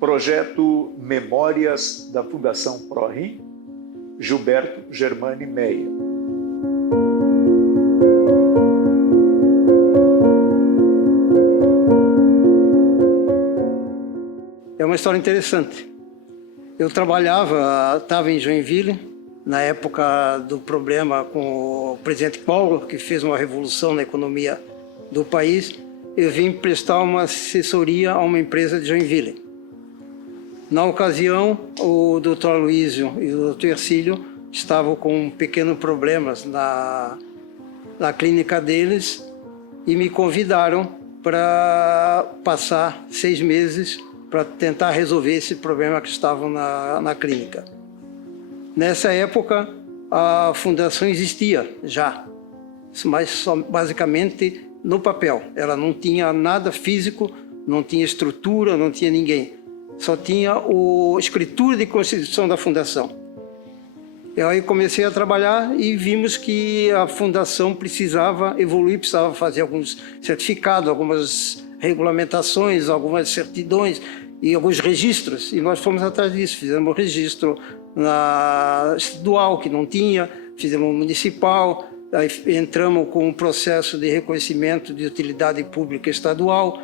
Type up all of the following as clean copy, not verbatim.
Projeto Memórias da Fundação ProRim, Gilberto Germani Meia. É uma história interessante. Eu estava em Joinville, na época do problema com o presidente Paulo, que fez uma revolução na economia do país. Eu vim prestar uma assessoria a uma empresa de Joinville. Na ocasião, o Dr. Aloysio e o Dr. Ercílio estavam com pequenos problemas na clínica deles e me convidaram para passar 6 meses para tentar resolver esse problema que estavam na clínica. Nessa época, a fundação existia já, mas só basicamente no papel. Ela não tinha nada físico, não tinha estrutura, não tinha ninguém. Só tinha a escritura de constituição da fundação. E aí comecei a trabalhar e vimos que a fundação precisava evoluir, precisava fazer alguns certificados, algumas regulamentações, algumas certidões e alguns registros. E nós fomos atrás disso, fizemos um registro na estadual, que não tinha, fizemos um municipal, aí entramos com um processo de reconhecimento de utilidade pública estadual,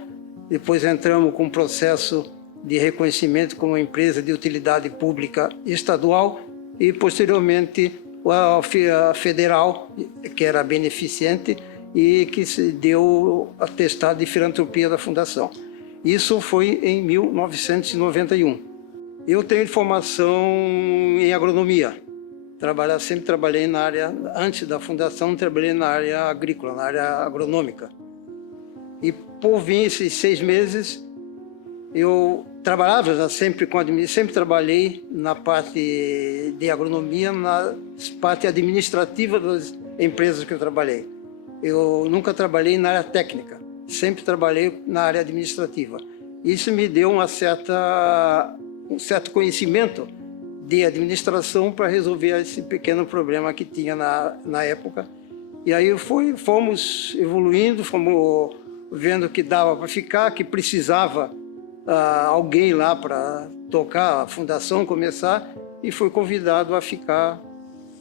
depois entramos com um processo de reconhecimento como empresa de utilidade pública estadual e, posteriormente, a federal, que era beneficente e que se deu atestado de filantropia da Fundação. Isso foi em 1991. Eu tenho formação em agronomia. Sempre trabalhei na área, antes da Fundação, trabalhei na área agrícola, na área agronômica. E por vir esses 6 meses, eu trabalhava sempre trabalhei na parte de agronomia, na parte administrativa das empresas que eu trabalhei. Eu nunca trabalhei na área técnica, sempre trabalhei na área administrativa. Isso me deu um certo conhecimento de administração para resolver esse pequeno problema que tinha na época. E aí fomos evoluindo, fomos vendo que dava para ficar, que precisava alguém lá para tocar a fundação, começar, e fui convidado a ficar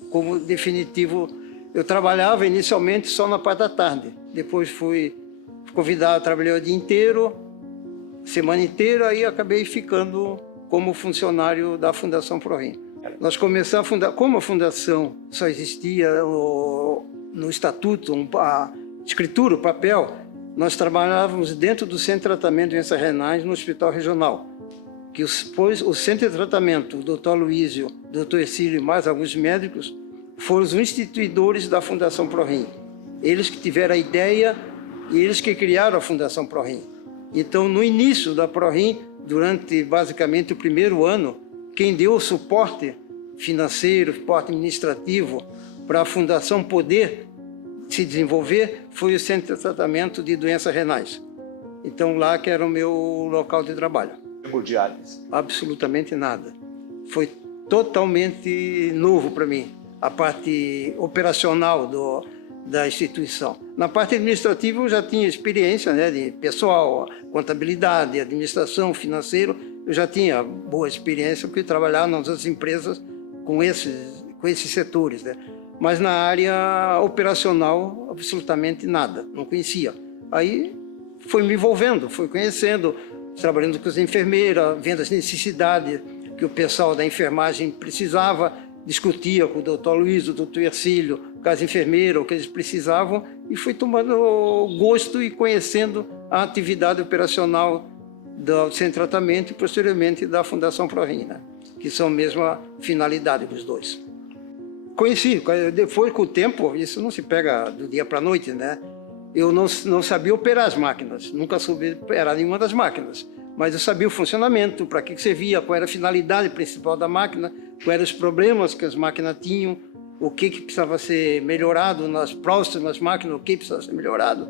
como definitivo. Eu trabalhava inicialmente só na parte da tarde, depois fui convidado, trabalhei o dia inteiro, semana inteira, aí acabei ficando como funcionário da Fundação ProRim. Nós começamos a fundar, como a fundação só existia no estatuto, a escritura, o papel, nós trabalhávamos dentro do Centro de Tratamento de Doenças Renais no Hospital Regional, que o Centro de Tratamento, o Dr. Aloysio, o Dr. Ercílio e mais alguns médicos, foram os instituidores da Fundação ProRim. Eles que tiveram a ideia e eles que criaram a Fundação ProRim. Então, no início da ProRim, durante basicamente o primeiro ano, quem deu o suporte financeiro, suporte administrativo para a Fundação poder se desenvolver foi o Centro de Tratamento de Doenças Renais. Então, lá que era o meu local de trabalho. Hemodiálise? Absolutamente nada. Foi totalmente novo para mim, a parte operacional da instituição. Na parte administrativa eu já tinha experiência, né, de pessoal, contabilidade, administração, financeiro. Eu já tinha boa experiência porque trabalhava nas outras empresas com esses setores, né? Mas na área operacional, absolutamente nada, não conhecia. Aí fui me envolvendo, fui conhecendo, trabalhando com as enfermeiras, vendo as necessidades que o pessoal da enfermagem precisava, discutia com o Dr. Aloysio, o Dr. Ercílio, com as enfermeiras, o que eles precisavam, e fui tomando gosto e conhecendo a atividade operacional do Centro de Tratamento e, posteriormente, da Fundação ProRim, né? Que são a mesma finalidade dos dois. Conheci, depois com o tempo, isso não se pega do dia para a noite, né? Eu não sabia operar as máquinas, nunca soube operar nenhuma das máquinas, mas eu sabia o funcionamento, para que servia, qual era a finalidade principal da máquina, quais eram os problemas que as máquinas tinham, o que precisava ser melhorado nas próximas máquinas, o que precisava ser melhorado.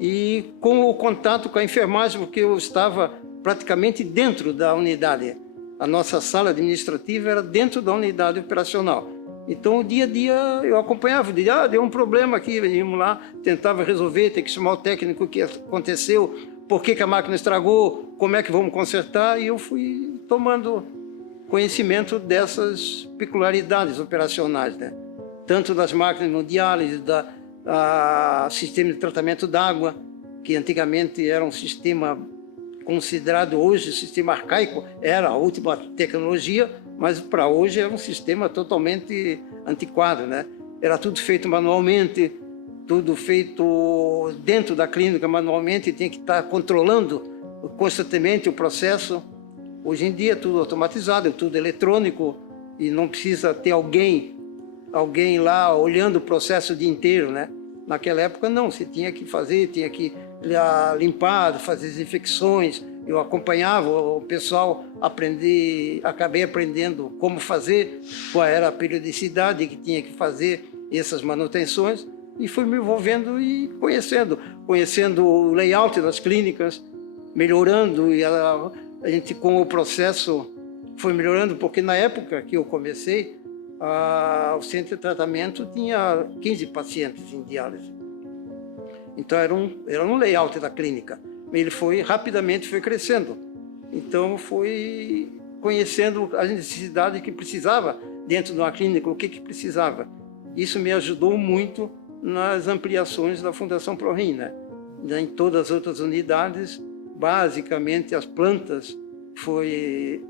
E com o contato com a enfermagem, porque eu estava praticamente dentro da unidade. A nossa sala administrativa era dentro da unidade operacional. Então, o dia a dia eu acompanhava, deu um problema aqui, íamos lá, tentava resolver, tem que chamar o técnico, o que aconteceu, por que a máquina estragou, como é que vamos consertar, e eu fui tomando conhecimento dessas peculiaridades operacionais, né? Tanto das máquinas de hemodiálise, sistema de tratamento d'água, que antigamente era um sistema considerado, hoje sistema arcaico, era a última tecnologia, mas para hoje é um sistema totalmente antiquado, né? Era tudo feito manualmente, tudo feito dentro da clínica manualmente, tem que estar controlando constantemente o processo. Hoje em dia é tudo automatizado, é tudo eletrônico e não precisa ter alguém lá olhando o processo o dia inteiro, né? Naquela época não, você tinha que fazer, tinha que limpar, fazer as infecções. Eu acompanhava o pessoal acabei aprendendo como fazer, qual era a periodicidade que tinha que fazer essas manutenções, e fui me envolvendo e conhecendo o layout das clínicas, melhorando, e a gente com o processo foi melhorando, porque na época que eu comecei, o centro de tratamento tinha 15 pacientes em diálise. Então era um layout da clínica. Ele rapidamente foi crescendo. Então foi conhecendo as necessidades que precisava dentro de uma clínica, o que precisava. Isso me ajudou muito nas ampliações da Fundação ProRim, né? Em todas as outras unidades, basicamente as plantas foi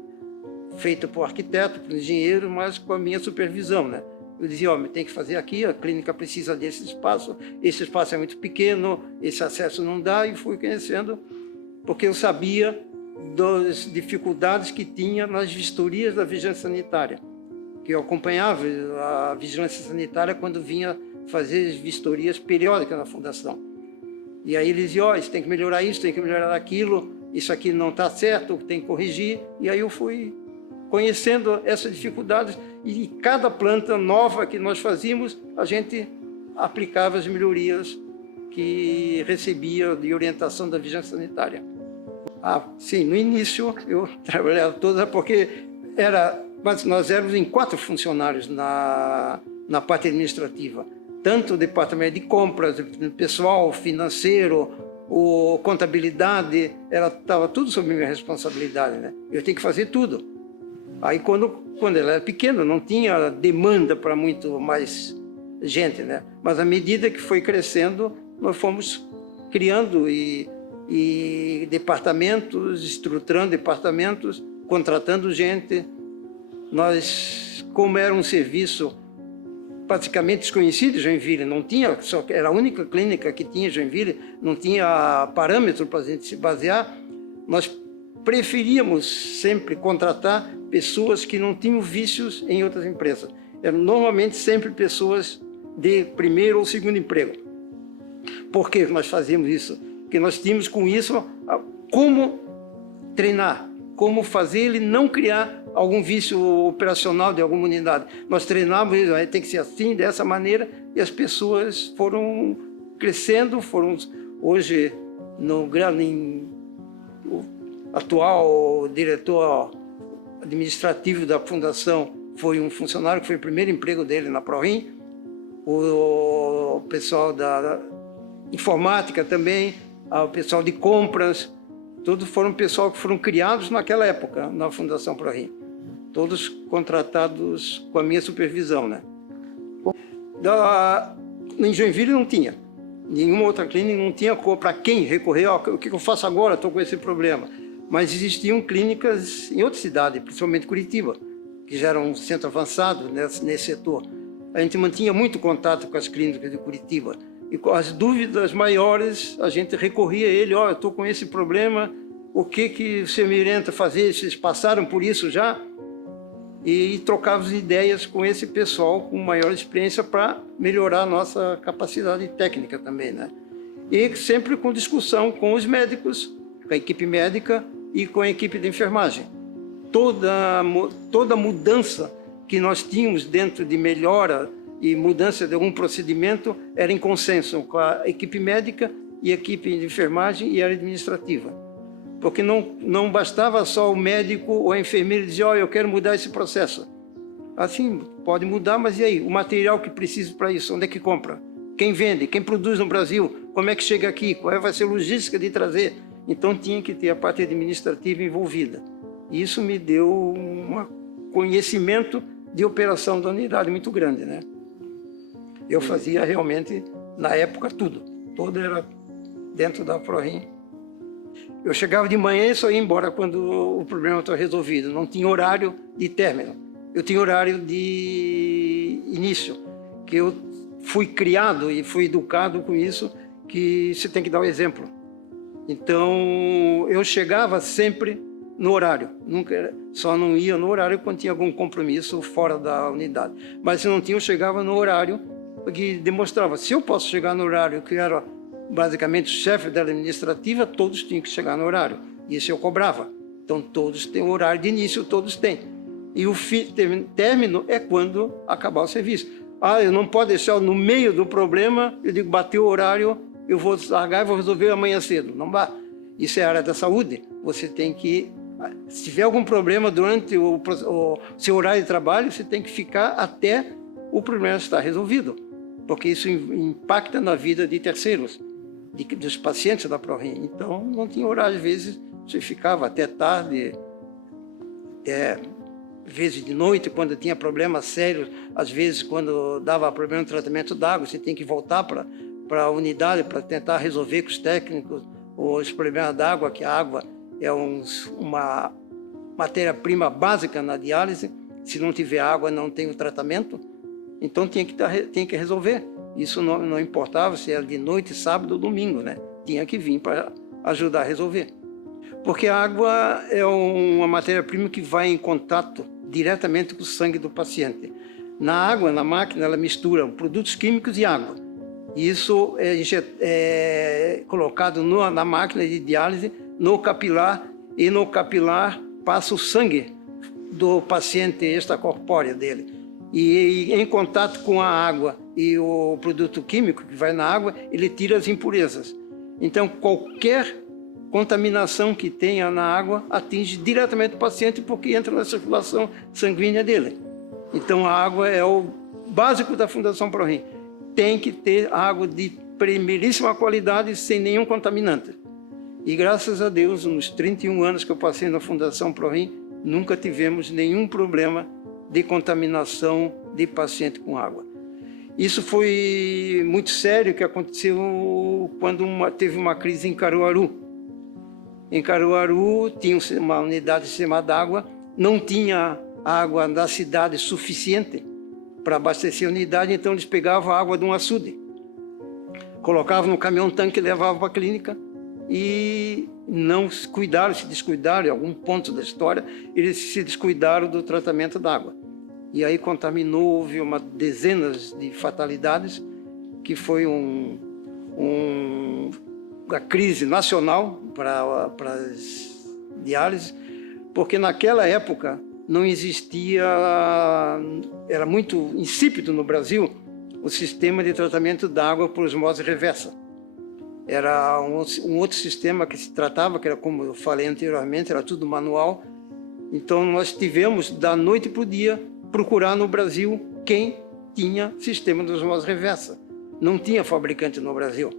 feita por arquiteto, por engenheiro, mas com a minha supervisão, né? Eu dizia, tem que fazer aqui, a clínica precisa desse espaço, esse espaço é muito pequeno, esse acesso não dá, e fui conhecendo, porque eu sabia das dificuldades que tinha nas vistorias da vigilância sanitária, que eu acompanhava a vigilância sanitária quando vinha fazer vistorias periódicas na fundação. E aí eles diziam, isso tem que melhorar isso, tem que melhorar aquilo, isso aqui não está certo, tem que corrigir, e aí eu fui conhecendo essas dificuldades, e cada planta nova que nós fazíamos, a gente aplicava as melhorias que recebia de orientação da vigilância sanitária. Sim, no início eu trabalhava toda, porque mas nós éramos em 4 funcionários na parte administrativa, tanto o departamento de compras, pessoal, financeiro, contabilidade, estava tudo sob minha responsabilidade, né? Eu tinha que fazer tudo. Aí quando ela era pequena, não tinha demanda para muito mais gente, né? Mas à medida que foi crescendo, nós fomos criando departamentos, estruturando departamentos, contratando gente. Nós, como era um serviço praticamente desconhecido em Joinville, não tinha, era a única clínica que tinha em Joinville, não tinha parâmetro para a gente se basear, nós preferíamos sempre contratar pessoas que não tinham vícios em outras empresas. Eram normalmente sempre pessoas de primeiro ou segundo emprego. Por que nós fazíamos isso? Porque nós tínhamos com isso como treinar, como fazer ele não criar algum vício operacional de alguma unidade. Nós treinávamos, tem que ser assim, dessa maneira, e as pessoas foram crescendo, hoje, o atual diretor administrativo da fundação foi um funcionário que foi o primeiro emprego dele na ProRim, o pessoal da informática também, o pessoal de compras, todos foram pessoal que foram criados naquela época na Fundação ProRim, todos contratados com a minha supervisão, né? Em Joinville não tinha, nenhuma outra clínica não tinha para quem recorrer, o que eu faço agora, estou com esse problema. Mas existiam clínicas em outras cidades, principalmente Curitiba, que já era um centro avançado nesse setor. A gente mantinha muito contato com as clínicas de Curitiba. E com as dúvidas maiores, a gente recorria a ele, eu estou com esse problema, o que você me orienta a fazer? Vocês passaram por isso já? E trocávamos ideias com esse pessoal com maior experiência para melhorar a nossa capacidade técnica também, né? E sempre com discussão com os médicos, com a equipe médica e com a equipe de enfermagem. Toda mudança que nós tínhamos dentro de melhora e mudança de algum procedimento era em consenso com a equipe médica e a equipe de enfermagem e área administrativa. Porque não bastava só o médico ou a enfermeira dizer, eu quero mudar esse processo. Assim, pode mudar, mas e aí? O material que precisa para isso, onde é que compra? Quem vende? Quem produz no Brasil? Como é que chega aqui? Qual vai ser a logística de trazer? Então tinha que ter a parte administrativa envolvida. Isso me deu um conhecimento de operação da unidade muito grande, né? Eu fazia realmente, na época, tudo era dentro da ProRim. Eu chegava de manhã e só ia embora quando o problema estava resolvido. Não tinha horário de término. Eu tinha horário de início, que eu fui criado e fui educado com isso, que você tem que dar o exemplo. Então, eu chegava sempre no horário. Só não ia no horário quando tinha algum compromisso fora da unidade. Mas se não tinha, eu chegava no horário, que demonstrava, se eu posso chegar no horário, que era basicamente o chefe da administrativa, todos tinham que chegar no horário. Isso eu cobrava. Então, todos têm horário de início, todos têm. E o término é quando acabar o serviço. Eu não posso deixar no meio do problema, eu digo, bateu o horário, eu vou largar e vou resolver amanhã cedo. Não dá. Isso é a área da saúde. Você tem que, se tiver algum problema durante o seu horário de trabalho, você tem que ficar até o problema estar resolvido. Porque isso impacta na vida de terceiros, dos pacientes da ProRim. Então, não tinha horário. Às vezes, você ficava até tarde, às vezes de noite, quando tinha problemas sérios. Às vezes, quando dava problema no tratamento d'água, você tem que voltar para a unidade para tentar resolver com os técnicos os problemas d'água, que a água é uma matéria-prima básica na diálise. Se não tiver água, não tem o tratamento. Então, tinha que resolver. Isso não importava se era de noite, sábado ou domingo, né? Tinha que vir para ajudar a resolver. Porque a água é uma matéria-prima que vai em contato diretamente com o sangue do paciente. Na água, na máquina, ela mistura produtos químicos e água. Isso é colocado na máquina de diálise, no capilar, e no capilar passa o sangue do paciente extracorpóreo dele. E em contato com a água e o produto químico que vai na água, ele tira as impurezas. Então, qualquer contaminação que tenha na água atinge diretamente o paciente, porque entra na circulação sanguínea dele. Então, a água é o básico da Fundação ProRim. Tem que ter água de primeiríssima qualidade, sem nenhum contaminante. E graças a Deus, nos 31 anos que eu passei na Fundação ProRim, nunca tivemos nenhum problema de contaminação de paciente com água. Isso foi muito sério, que aconteceu quando teve uma crise em Caruaru. Em Caruaru tinha uma unidade de sistema d'água, não tinha água da cidade suficiente para abastecer a unidade, então eles pegavam a água de um açude, colocavam no caminhão-tanque e levavam para a clínica, e não se descuidaram, em algum ponto da história, eles se descuidaram do tratamento da água. E aí contaminou, houve dezenas de fatalidades, que foi uma crise nacional para as diálises, porque naquela época não existia, era muito insípido no Brasil, o sistema de tratamento da água por osmose reversa. Era um outro sistema que se tratava, que era, como eu falei anteriormente, era tudo manual. Então nós tivemos, da noite para o dia, procurar no Brasil quem tinha sistema de osmose reversa. Não tinha fabricante no Brasil,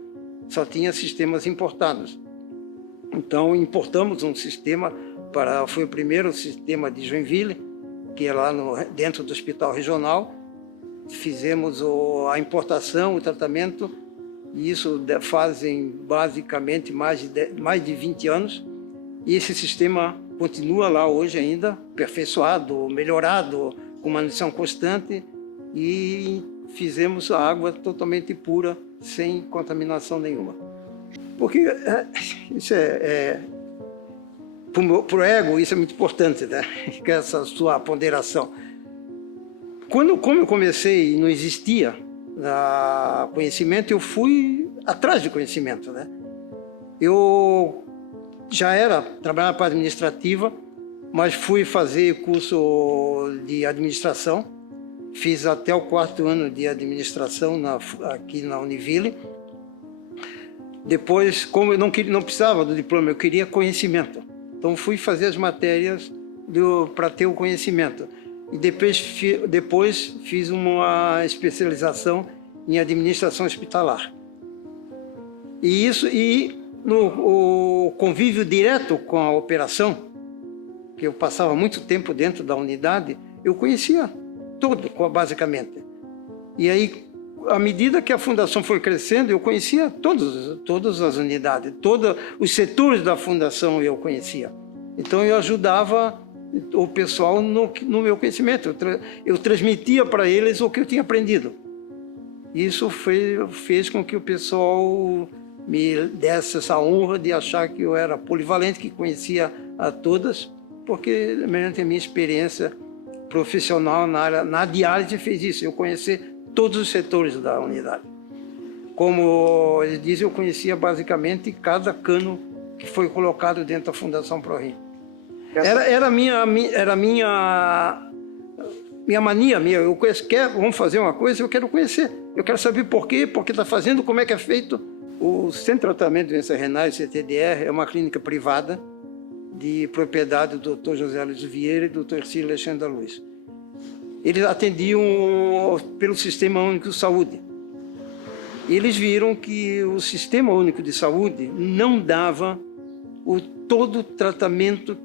só tinha sistemas importados. Então importamos um sistema, foi o primeiro sistema de Joinville, que é lá dentro do hospital regional. Fizemos a importação, o tratamento, e isso fazem basicamente mais de 20 anos. E esse sistema continua lá hoje ainda, aperfeiçoado, melhorado, com manutenção constante, e fizemos a água totalmente pura, sem contaminação nenhuma. Porque isso para o ego, isso é muito importante, né? Essa sua ponderação. Como eu comecei e não existia conhecimento, eu fui atrás de conhecimento, né? Eu trabalhava na parte administrativa, mas fui fazer curso de administração. Fiz até o 4º ano de administração aqui na Univille. Depois, como eu não precisava do diploma, eu queria conhecimento. Então fui fazer as matérias para ter o conhecimento. E depois fiz uma especialização em administração hospitalar. E no convívio direto com a operação, que eu passava muito tempo dentro da unidade, eu conhecia tudo, basicamente. E aí, à medida que a fundação foi crescendo, eu conhecia todas as unidades, todos os setores da fundação eu conhecia. Então eu ajudava o pessoal no meu conhecimento, eu transmitia para eles o que eu tinha aprendido. Isso fez com que o pessoal me desse essa honra de achar que eu era polivalente, que conhecia a todas, porque mediante a minha experiência profissional na diálise fez isso, eu conheci todos os setores da unidade. Como eles dizem, eu conhecia basicamente cada cano que foi colocado dentro da Fundação ProRim. Era minha mania, vamos fazer uma coisa, eu quero conhecer, eu quero saber por quê, por que está fazendo, como é que é feito. O Centro de Tratamento de Doenças Renais, CTDR, é uma clínica privada de propriedade do Dr. José Luiz Vieira e do Dr. Ercílio Alexandre da Luz. Eles atendiam pelo Sistema Único de Saúde. Eles viram que o Sistema Único de Saúde não dava todo o tratamento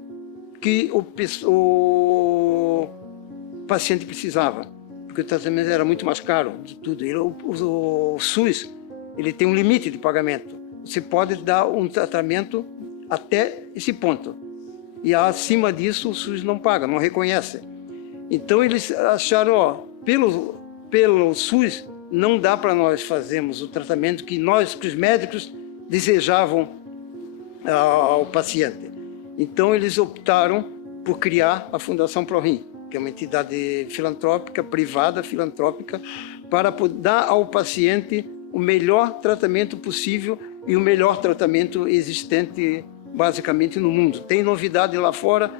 que o paciente precisava, porque o tratamento era muito mais caro de tudo. O SUS, ele tem um limite de pagamento. Você pode dar um tratamento até esse ponto. E acima disso, o SUS não paga, não reconhece. Então, eles acharam, pelo SUS, não dá para nós fazermos o tratamento que os médicos desejavam ao paciente. Então, eles optaram por criar a Fundação ProRim, que é uma entidade filantrópica, privada, filantrópica, para dar ao paciente o melhor tratamento possível e o melhor tratamento existente, basicamente, no mundo. Tem novidade lá fora,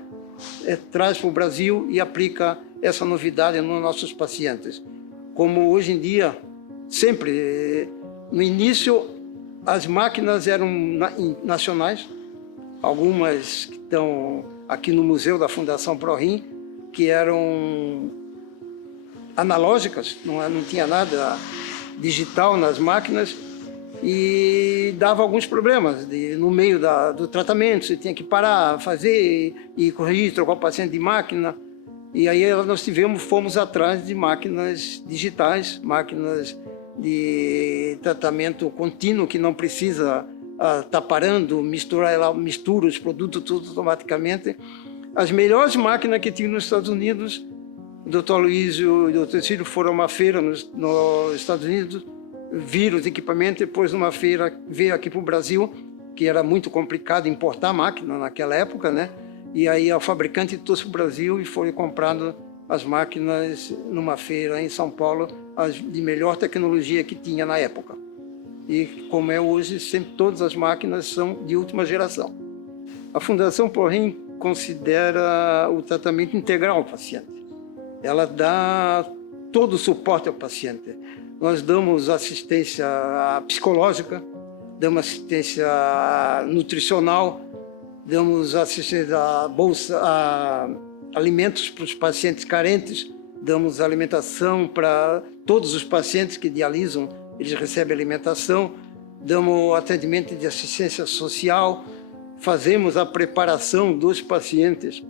traz para o Brasil e aplica essa novidade nos nossos pacientes. Como hoje em dia, sempre, no início, as máquinas eram nacionais, algumas que estão aqui no Museu da Fundação ProRim, que eram analógicas, não tinha nada digital nas máquinas, e dava alguns problemas no meio do tratamento. Você tinha que parar, fazer e corrigir, trocar o paciente de máquina. E aí nós fomos atrás de máquinas digitais, máquinas de tratamento contínuo, que não precisa estar parando, mistura os produtos tudo automaticamente. As melhores máquinas que tinha nos Estados Unidos, o Dr. Aloysio e o Dr. Cílio foram a uma feira nos Estados Unidos, viram os equipamentos, depois numa feira veio aqui para o Brasil, que era muito complicado importar máquina naquela época, né? E aí a fabricante trouxe para o Brasil e foi comprando as máquinas numa feira em São Paulo, as de melhor tecnologia que tinha na época. E como é hoje, sempre todas as máquinas são de última geração. A Fundação ProRim considera o tratamento integral ao paciente. Ela dá todo o suporte ao paciente. Nós damos assistência psicológica, damos assistência nutricional, damos assistência a alimentos para os pacientes carentes, damos alimentação para todos os pacientes que dialisam, eles recebem alimentação, damos atendimento de assistência social, fazemos a preparação dos pacientes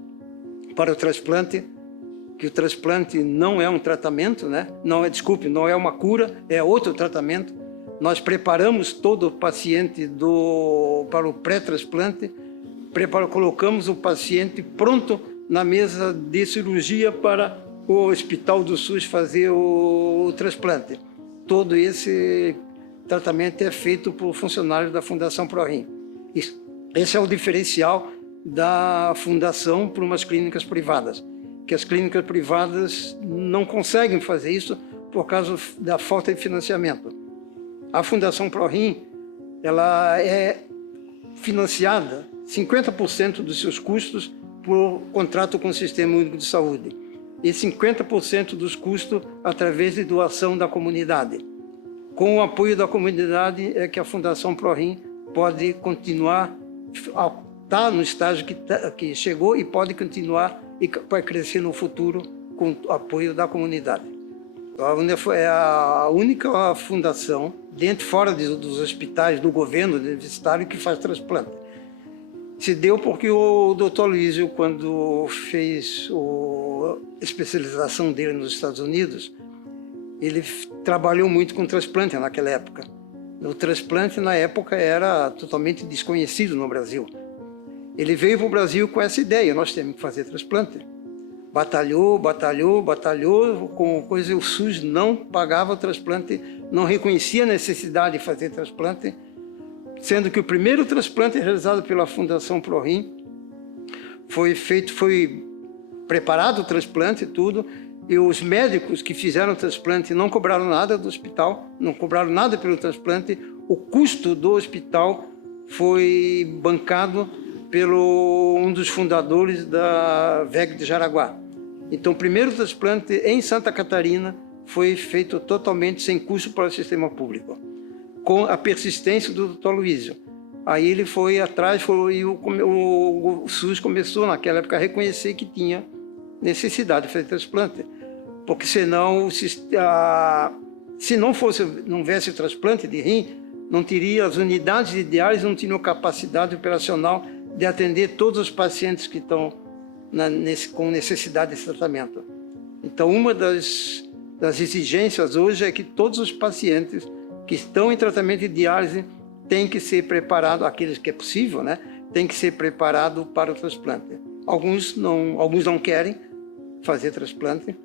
para o transplante, que o transplante não é um tratamento, né? Não é uma cura, é outro tratamento. Nós preparamos todo o paciente para o pré-transplante, colocamos o paciente pronto na mesa de cirurgia para o hospital do SUS fazer o transplante. Todo esse tratamento é feito por funcionários da Fundação ProRim. Esse é o diferencial da Fundação para umas clínicas privadas, que as clínicas privadas não conseguem fazer isso por causa da falta de financiamento. A Fundação ProRim, ela é financiada 50% dos seus custos por contrato com o Sistema Único de Saúde e 50% dos custos através de doação da comunidade. Com o apoio da comunidade é que a Fundação ProRim pode continuar, está no estágio que chegou e pode continuar e vai crescer no futuro com o apoio da comunidade. A UNEF é a única fundação dentro, fora dos hospitais, do governo universitário que faz transplante. Se deu porque o Dr. Aloysio, quando fez a especialização dele nos Estados Unidos, ele trabalhou muito com transplante naquela época. O transplante, na época, era totalmente desconhecido no Brasil. Ele veio para o Brasil com essa ideia: nós temos que fazer transplante. Batalhou, com coisa, o SUS não pagava o transplante, não reconhecia a necessidade de fazer transplante, sendo que o primeiro transplante realizado pela Fundação ProRim foi preparado o transplante e tudo, e os médicos que fizeram o transplante não cobraram nada do hospital, não cobraram nada pelo transplante. O custo do hospital foi bancado pelo um dos fundadores da VEG de Jaraguá. Então, o primeiro transplante em Santa Catarina foi feito totalmente sem custo para o sistema público, com a persistência do Dr. Aloysio. Aí ele foi atrás, e o SUS começou naquela época a reconhecer que tinha necessidade de fazer transplante, porque senão, se não houvesse transplante de rim, não teria as unidades de diálise, não teriam capacidade operacional de atender todos os pacientes que estão com necessidade de tratamento. Então, uma das exigências hoje é que todos os pacientes que estão em tratamento de diálise têm que ser preparados, aqueles que é possível, né, têm que ser preparados para o transplante. Alguns não querem fazer transplante,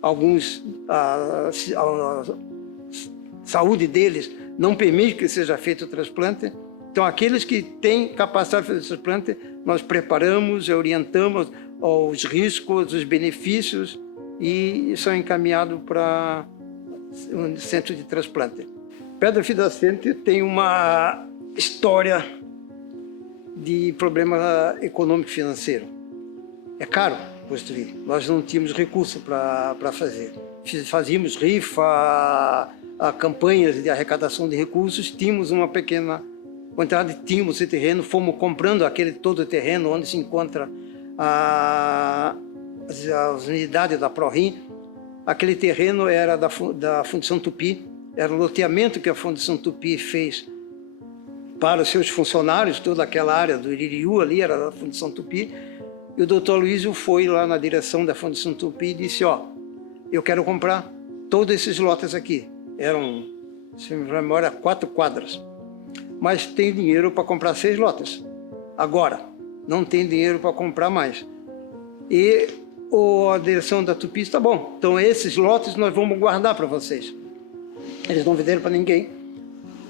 alguns a saúde deles não permite que seja feito o transplante. Então, aqueles que têm capacidade de fazer transplante, nós preparamos, orientamos os riscos, os benefícios e são encaminhados para um centro de transplante. Pedra Fidacente tem uma história de problema econômico-financeiro. É caro construir, nós não tínhamos recurso para fazer. Fazíamos rifa, campanhas de arrecadação de recursos, tínhamos uma pequena quantidade, tínhamos esse terreno, fomos comprando todo o terreno onde se encontra as unidades da ProRim. Aquele terreno era da Fundação Tupi, era um loteamento que a Fundação Tupi fez para os seus funcionários, toda aquela área do Iririú ali era da Fundação Tupi. E o Dr. Aloysio foi lá na direção da Fundação Tupi e disse: eu quero comprar todos esses lotes aqui. Eram, se me memória, 4 quadras. Mas tem dinheiro para comprar 6 lotes. Agora, não tem dinheiro para comprar mais. E a direção da Tupi disse: tá bom, então esses lotes nós vamos guardar para vocês. Eles não venderam para ninguém.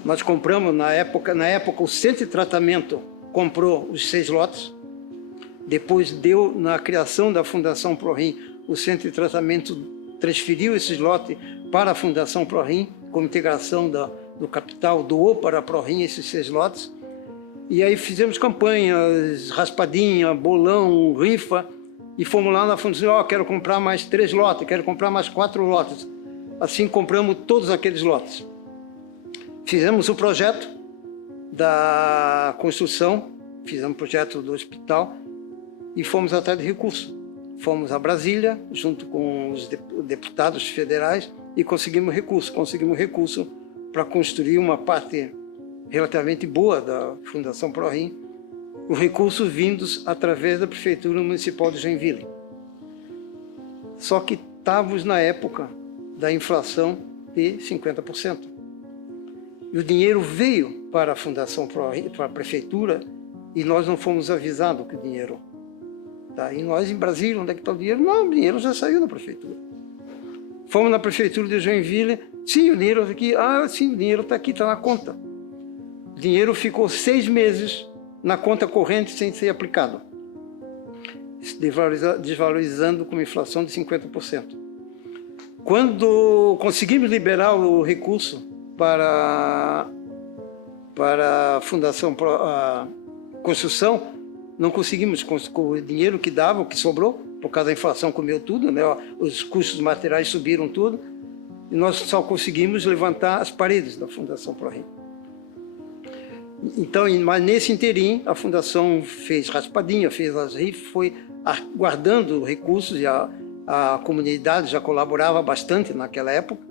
Nós compramos, na época o centro de tratamento comprou os 6 lotes. Depois deu, na criação da Fundação ProRim, o centro de tratamento transferiu esses lotes para a Fundação ProRim, com integração do capital, doou para a ProRim esses 6 lotes. E aí fizemos campanhas, raspadinha, bolão, rifa, e fomos lá na Fundação: quero comprar mais 3 lotes, quero comprar mais 4 lotes. Assim compramos todos aqueles lotes. Fizemos o projeto da construção, fizemos o projeto do hospital e fomos atrás de recursos. Fomos a Brasília, junto com os deputados federais, e conseguimos recurso para construir uma parte relativamente boa da Fundação ProRim, os recursos vindos através da Prefeitura Municipal de Joinville. Só que estávamos na época da inflação de 50%. E o dinheiro veio para a Fundação ProRim, para a Prefeitura, e nós não fomos avisados que o dinheiro... Tá? E nós, em Brasília, onde é que está o dinheiro? Não, o dinheiro já saiu da Prefeitura. Fomos na Prefeitura de Joinville: sim, o dinheiro está aqui. Sim, o dinheiro está aqui, está na conta. O dinheiro ficou 6 meses na conta corrente sem ser aplicado, desvalorizando com uma inflação de 50%. Quando conseguimos liberar o recurso para a Fundação Construção, não conseguimos, com o dinheiro que dava, o que sobrou, por causa da inflação comeu tudo, né? Os custos materiais subiram tudo, e nós só conseguimos levantar as paredes da Fundação ProRim. Então, mas nesse interim, a Fundação fez raspadinha, fez as rifas, foi guardando recursos, e a comunidade já colaborava bastante naquela época,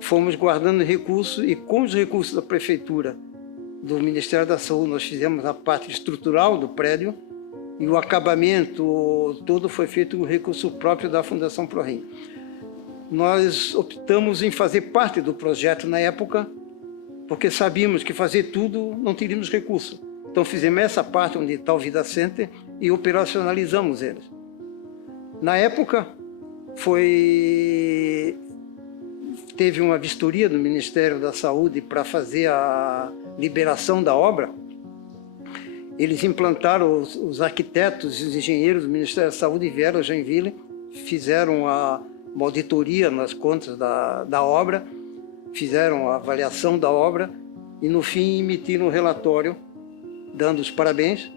fomos guardando recursos e com os recursos da Prefeitura, do Ministério da Saúde, nós fizemos a parte estrutural do prédio e o acabamento todo foi feito com recurso próprio da Fundação ProRim. Nós optamos em fazer parte do projeto na época, porque sabíamos que fazer tudo não teríamos recurso. Então fizemos essa parte onde está o Vida Center e operacionalizamos eles. Na época, teve uma vistoria do Ministério da Saúde para fazer a liberação da obra. Eles implantaram, os arquitetos e os engenheiros do Ministério da Saúde vieram a Joinville, fizeram uma auditoria nas contas da obra, fizeram a avaliação da obra e, no fim, emitiram um relatório dando os parabéns,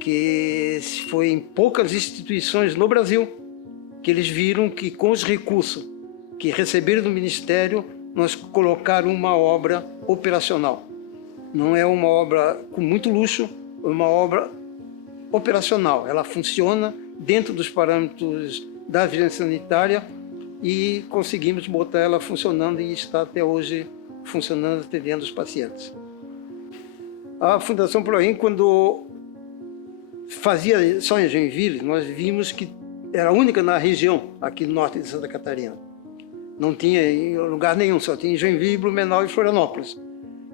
que foi em poucas instituições no Brasil que eles viram que, com os recursos que receberam do Ministério, nós colocaram uma obra operacional. Não é uma obra com muito luxo, é uma obra operacional. Ela funciona dentro dos parâmetros da vigilância sanitária e conseguimos botar ela funcionando e está até hoje funcionando, atendendo os pacientes. A Fundação ProRim, quando fazia só em Joinville, nós vimos que era a única na região, aqui no norte de Santa Catarina. Não tinha em lugar nenhum, só tinha em Joinville, Blumenau e Florianópolis.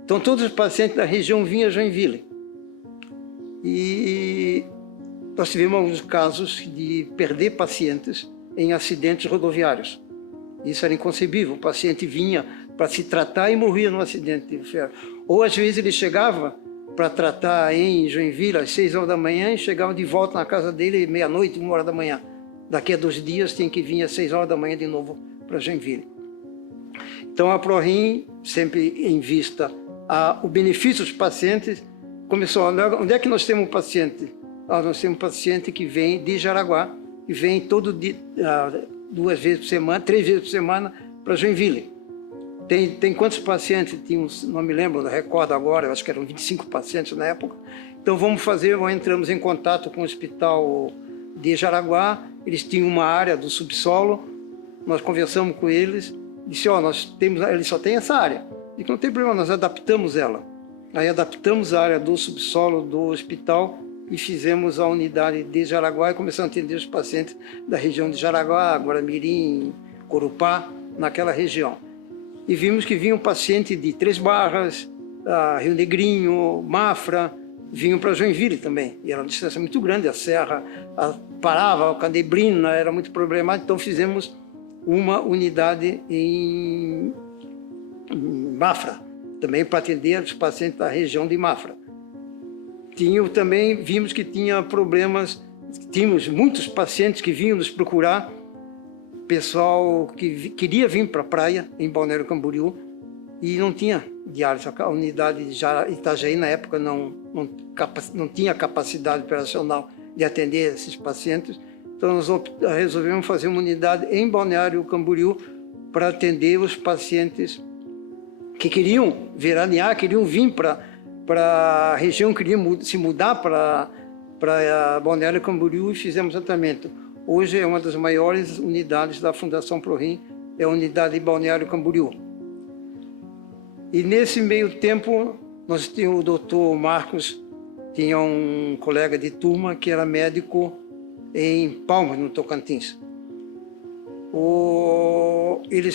Então todos os pacientes da região vinham a Joinville. E nós tivemos alguns casos de perder pacientes em acidentes rodoviários. Isso era inconcebível, o paciente vinha para se tratar e morria num acidente ferro. Ou às vezes ele chegava para tratar em Joinville às 6 horas da manhã e chegava de volta na casa dele meia-noite, 1 hora da manhã. Daqui a 2 dias tinha que vir às 6 horas da manhã de novo para Joinville. Então a ProRim, sempre em vista o benefício dos pacientes, começou a olhar onde é que nós temos um paciente. Nós temos um paciente que vem de Jaraguá, que vem 2 vezes por semana, 3 vezes por semana para Joinville. Tem quantos pacientes? Não me lembro, não recordo agora, eu acho que eram 25 pacientes na época. Então entramos em contato com o hospital de Jaraguá, eles tinham uma área do subsolo, nós conversamos com eles, disse, eles só têm essa área. E não tem problema, nós adaptamos ela. Aí adaptamos a área do subsolo do hospital e fizemos a unidade de Jaraguá e começamos a atender os pacientes da região de Jaraguá, Guaramirim, Corupá, naquela região. E vimos que vinha um paciente de Três Barras, Rio Negrinho, Mafra, vinham para Joinville também. E era uma distância muito grande, a serra parava, a Candebrina era muito problemática, então fizemos uma unidade em Mafra, também para atender os pacientes da região de Mafra. Também vimos que tinha problemas, tínhamos muitos pacientes que vinham nos procurar, pessoal que queria vir para a praia, em Balneário Camboriú, e não tinha diálise. A unidade de Itajaí, na época, não tinha capacidade operacional de atender esses pacientes. Então, nós resolvemos fazer uma unidade em Balneário Camboriú para atender os pacientes que queriam veranear, queriam vir para a região, queriam se mudar para Balneário Camboriú e fizemos tratamento. Hoje é uma das maiores unidades da Fundação ProRim, é a unidade de Balneário Camboriú. E nesse meio tempo, nós tínhamos o doutor Marcos, tinha um colega de turma que era médico em Palmas, no Tocantins.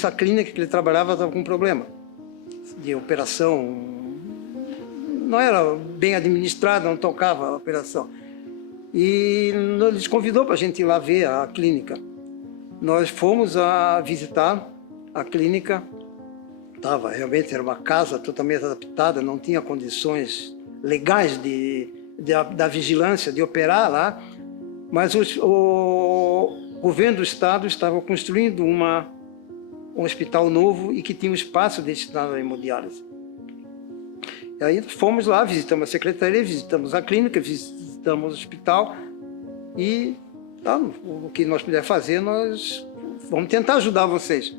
A clínica que ele trabalhava estava com um problema de operação, não era bem administrada, não tocava a operação. E ele convidou para a gente ir lá ver a clínica. Nós fomos a visitar a clínica, realmente era uma casa totalmente adaptada, não tinha condições legais da vigilância, de operar lá, mas o governo do estado estava construindo um hospital novo e que tinha um espaço destinado à hemodiálise. E aí fomos lá, visitamos a secretaria, visitamos a clínica, visitamos o hospital e o que nós puder fazer, nós vamos tentar ajudar vocês.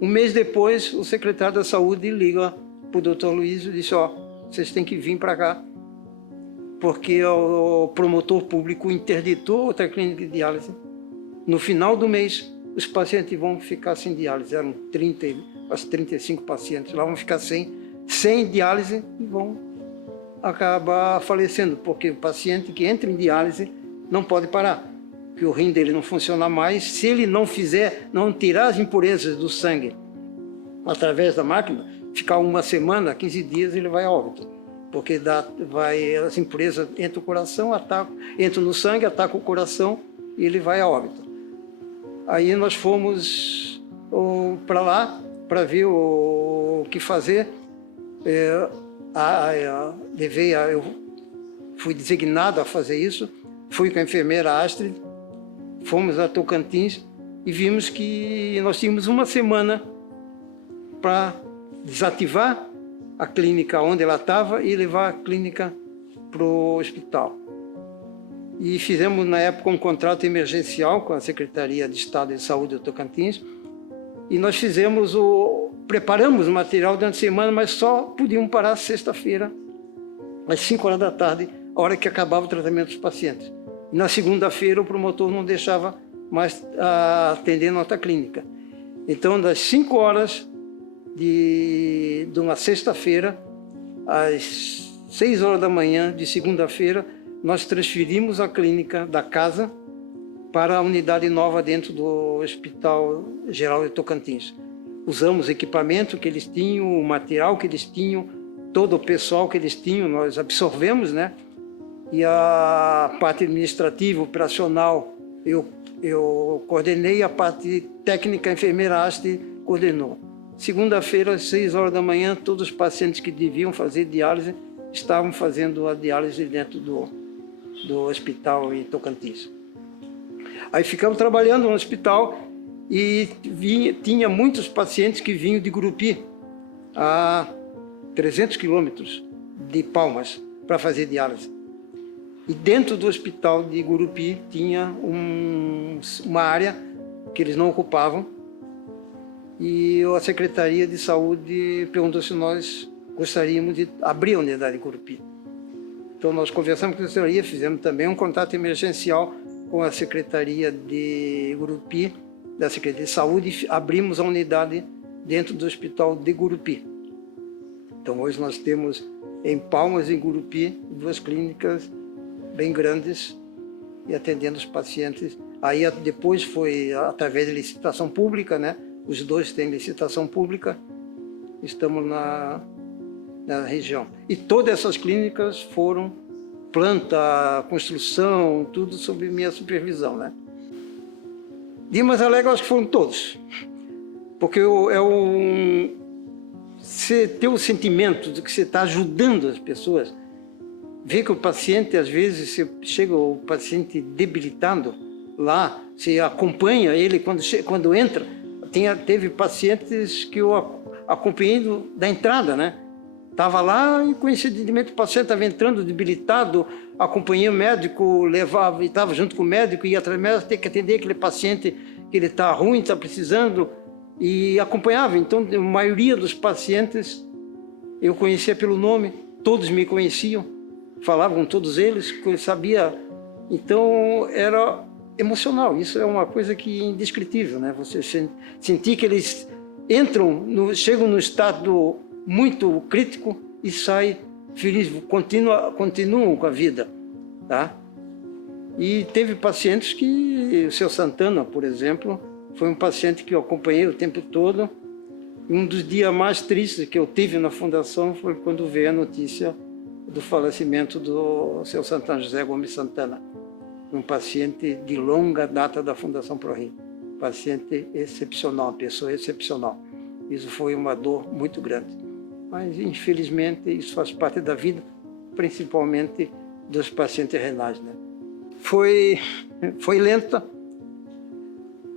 Um mês depois, o secretário da Saúde liga para o doutor Luiz e disse, vocês têm que vir para cá, porque o promotor público interditou outra clínica de diálise. No final do mês, os pacientes vão ficar sem diálise. Eram as 35 pacientes lá vão ficar sem diálise e vão acabar falecendo, porque o paciente que entra em diálise não pode parar, porque o rim dele não funciona mais. Se ele não tirar as impurezas do sangue através da máquina, ficar uma semana, 15 dias, ele vai a óbito, porque as impurezas entram no coração, entram no sangue, atacam o coração e ele vai a óbito. Aí nós fomos para lá para ver o que fazer. Eu fui designado a fazer isso, fui com a enfermeira Astrid, fomos a Tocantins e vimos que nós tínhamos uma semana para desativar a clínica onde ela estava e levar a clínica para o hospital. E fizemos na época um contrato emergencial com a Secretaria de Estado de Saúde do Tocantins e nós preparamos o material durante a semana, mas só podíamos parar sexta-feira, às 5 horas da tarde, a hora que acabava o tratamento dos pacientes. E na segunda-feira o promotor não deixava mais atender nossa clínica. Então, das 5 horas de uma sexta-feira, às 6 horas da manhã de segunda-feira, nós transferimos a clínica da casa para a unidade nova dentro do Hospital Geral de Tocantins. Usamos o equipamento que eles tinham, o material que eles tinham, todo o pessoal que eles tinham, nós absorvemos, né? E a parte administrativa, operacional, eu coordenei, a parte técnica, a enfermeira Astrid coordenou. Segunda-feira, às 6 horas da manhã, todos os pacientes que deviam fazer diálise estavam fazendo a diálise dentro do hospital em Tocantins. Aí ficamos trabalhando no hospital e tinha muitos pacientes que vinham de Gurupi, a 300 quilômetros de Palmas, para fazer diálise. E dentro do hospital de Gurupi tinha uma área que eles não ocupavam, e a Secretaria de Saúde perguntou se nós gostaríamos de abrir a unidade de Gurupi. Então nós conversamos com a Secretaria, fizemos também um contato emergencial com a Secretaria de Gurupi, da Secretaria de Saúde, e abrimos a unidade dentro do hospital de Gurupi. Então hoje nós temos em Palmas e em Gurupi 2 clínicas bem grandes e atendendo os pacientes. Aí depois foi através de licitação pública, né? Os 2 têm licitação pública, estamos na região. E todas essas clínicas foram planta, construção, tudo sob minha supervisão, né? De mais alegre, acho que foram todos. Porque você ter o sentimento de que você está ajudando as pessoas, ver que o paciente, às vezes, você chega o paciente debilitado lá, você acompanha ele quando entra. Teve pacientes que eu acompanhei da entrada, né? Estava lá e coincidentemente o paciente estava entrando debilitado, acompanhei o médico, levava e estava junto com o médico, ia atrás do médico, tem que atender aquele paciente que ele está ruim, está precisando, e acompanhava. Então, a maioria dos pacientes eu conhecia pelo nome, todos me conheciam, falava com todos eles, que eu sabia. Então, era emocional. Isso é uma coisa que é indescritível, né? Você sentir que eles chegam no estado muito crítico e saem felizes, continuam com a vida, tá? E teve pacientes que, o seu Santana, por exemplo, foi um paciente que eu acompanhei o tempo todo. E um dos dias mais tristes que eu tive na fundação foi quando veio a notícia do falecimento do seu Santana, José Gomes Santana, um paciente de longa data da Fundação ProRim, paciente excepcional, uma pessoa excepcional. Isso foi uma dor muito grande. Mas, infelizmente, isso faz parte da vida, principalmente dos pacientes renais, né? Foi lenta.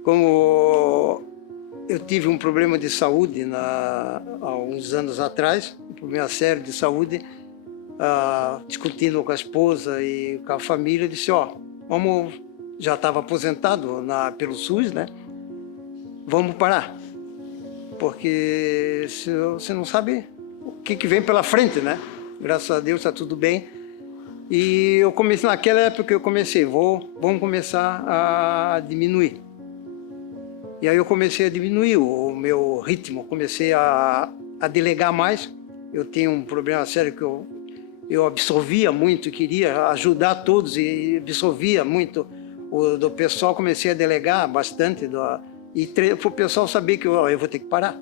Como eu tive um problema de saúde há uns anos atrás, um problema sério de saúde, discutindo com a esposa e com a família, disse, já estava aposentado pelo SUS, né? Vamos parar, porque você não sabe o que vem pela frente, né? Graças a Deus está tudo bem. E eu comecei, naquela época vamos começar a diminuir. E aí eu comecei a diminuir o meu ritmo, comecei a delegar mais. Eu tenho um problema sério que eu absorvia muito, queria ajudar todos e absorvia muito do pessoal. Comecei a delegar bastante e para o pessoal saber que eu vou ter que parar.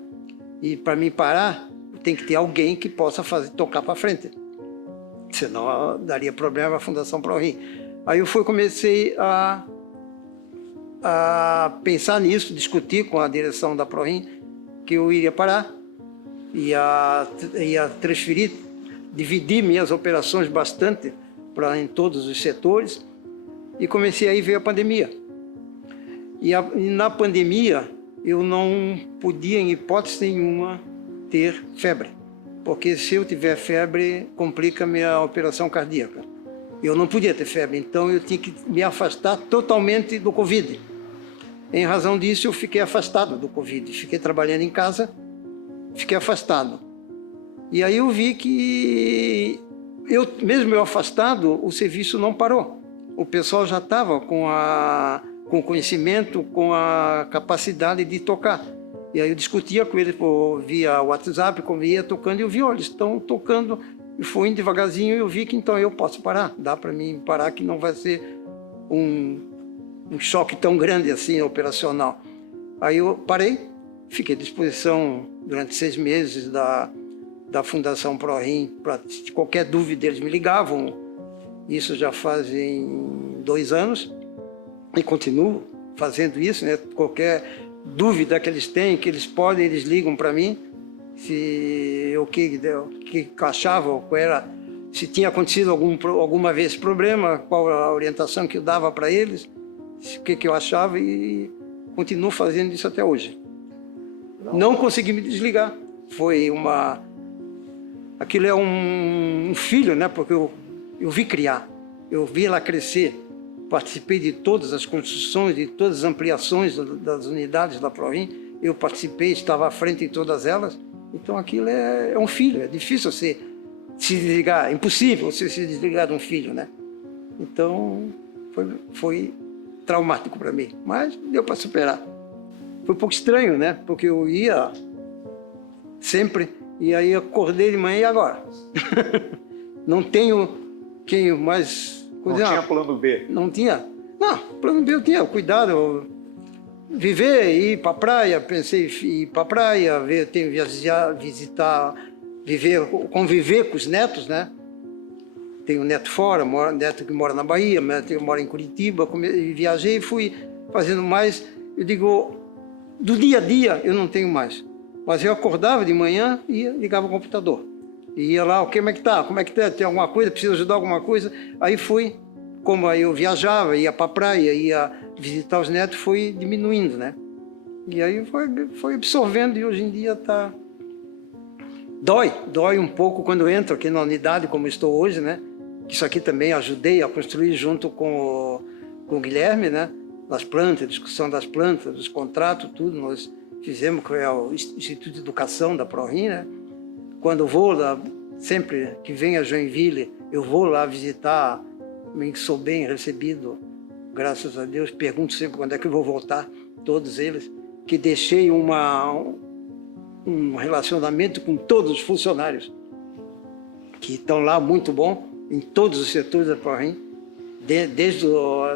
E para mim parar, tem que ter alguém que possa tocar para frente. Senão daria problema à Fundação ProRim. Aí eu comecei a pensar nisso, discutir com a direção da ProRim que eu iria parar, ia transferir, dividir minhas operações bastante em todos os setores, e comecei aí veio a pandemia. E na pandemia eu não podia, em hipótese nenhuma, ter febre, porque se eu tiver febre, complica a minha operação cardíaca. Eu não podia ter febre, então eu tinha que me afastar totalmente do Covid. Em razão disso, eu fiquei afastado do Covid. Fiquei trabalhando em casa, fiquei afastado. E aí eu vi que, mesmo eu afastado, o serviço não parou. O pessoal já estava com conhecimento, com a capacidade de tocar. E aí eu discutia com eles via WhatsApp, como ia tocando, e eu vi, olha, eles estão tocando, e fui indo devagarzinho, e eu vi que então eu posso parar. Dá para mim parar, que não vai ser um choque tão grande assim operacional. Aí eu parei, fiquei à disposição durante 6 meses da Fundação ProRim, para qualquer dúvida eles me ligavam. Isso já fazem 2 anos e continuo fazendo isso, né? Qualquer dúvida que eles têm, que eles podem, eles ligam para mim. Se o que achavam, qual era, se tinha acontecido alguma vez problema, qual a orientação que eu dava para eles, o que eu achava, e continuo fazendo isso até hoje. Não consegui me desligar. Aquilo é um filho, né? Porque eu vi criar, eu vi ela crescer, participei de todas as construções, de todas as ampliações das unidades da ProRim, eu participei, estava à frente em todas elas. Então aquilo é um filho, é difícil você se desligar, é impossível você se desligar de um filho, né? Então foi traumático para mim, mas deu para superar. Foi um pouco estranho, né? Porque eu ia sempre, e aí acordei de manhã, e agora? Não tenho quem mais... Não tinha plano B? Não tinha. Não, plano B eu tinha, cuidado, viver, ir para a praia, pensei em ir para a praia, visitar, conviver com os netos, né? Tenho um neto fora, neto que mora na Bahia, neto que mora em Curitiba, viajei e fui fazendo mais. Eu digo, do dia a dia eu não tenho mais, mas eu acordava de manhã e ligava o computador. E ia lá, como é que tá? Como é que tá? Tem alguma coisa? Precisa ajudar alguma coisa? Aí como aí eu viajava, ia para a praia, ia visitar os netos, foi diminuindo, né? E aí foi absorvendo, e hoje em dia tá... Dói um pouco quando eu entro aqui na unidade, como estou hoje, né? Isso aqui também ajudei a construir junto com o Guilherme, né? Das plantas, discussão das plantas, dos contratos, tudo. Nós fizemos, que é o Instituto de Educação da ProRim, né? Quando eu vou lá, sempre que vem a Joinville, eu vou lá visitar, sou bem recebido, graças a Deus. Pergunto sempre quando é que eu vou voltar, todos eles, que deixei um relacionamento com todos os funcionários, que estão lá muito bom, em todos os setores da ProRim, desde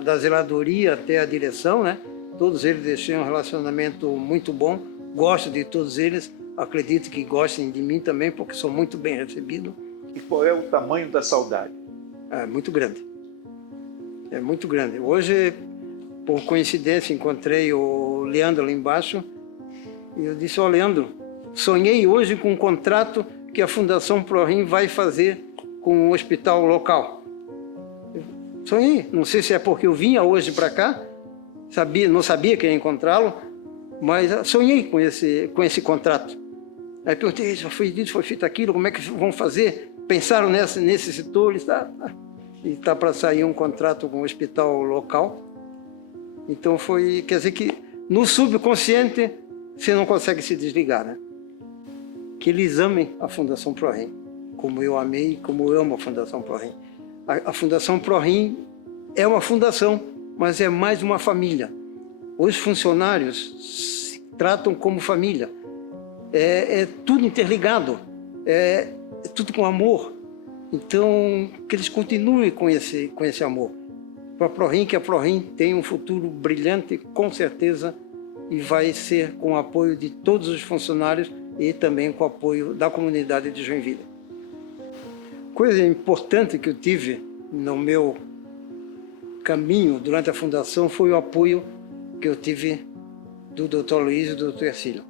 da zeladoria até a direção, né? Todos eles deixei um relacionamento muito bom, gosto de todos eles, acredito que gostem de mim também, porque sou muito bem recebido. E qual é o tamanho da saudade? É muito grande. É muito grande. Hoje, por coincidência, encontrei o Leandro lá embaixo, e eu disse, Leandro, sonhei hoje com um contrato que a Fundação ProRim vai fazer com o hospital local. Sonhei, não sei se é porque eu vinha hoje para cá, não sabia que ia encontrá-lo, mas sonhei com esse contrato. Aí perguntei, foi dito, foi feito aquilo, como é que vão fazer? Pensaram nesse setor? E está para sair um contrato com o hospital local. Então quer dizer que no subconsciente você não consegue se desligar, né? Que eles amem a Fundação ProRim, como eu amei, como eu amo a Fundação ProRim. A Fundação ProRim é uma fundação, mas é mais uma família. Os funcionários se tratam como família. É tudo interligado, é tudo com amor. Então, que eles continuem com esse amor. Para a ProRim, que a ProRim tem um futuro brilhante, com certeza, e vai ser com o apoio de todos os funcionários e também com o apoio da comunidade de Joinville. Coisa importante que eu tive no meu caminho durante a fundação foi o apoio que eu tive do Dr. Luiz e do Dr. Ercílio.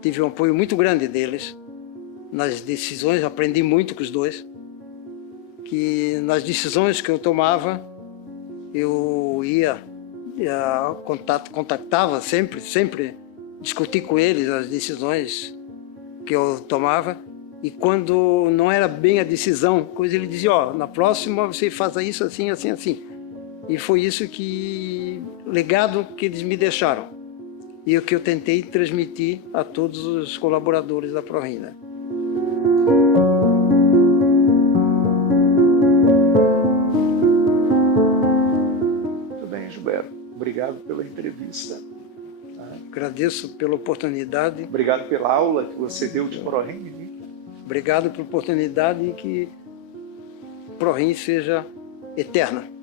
Tive um apoio muito grande deles nas decisões, aprendi muito com os dois, que nas decisões que eu tomava, eu contactava sempre discuti com eles as decisões que eu tomava, e quando não era bem a decisão, coisa ele dizia, ó, na próxima você faça isso assim, assim, assim. E foi isso legado que eles me deixaram. E o que eu tentei transmitir a todos os colaboradores da ProRim, né? Muito bem, Gilberto. Obrigado pela entrevista. Agradeço pela oportunidade. Obrigado pela aula que você deu de ProRim. Obrigado pela oportunidade e que ProRim seja eterna.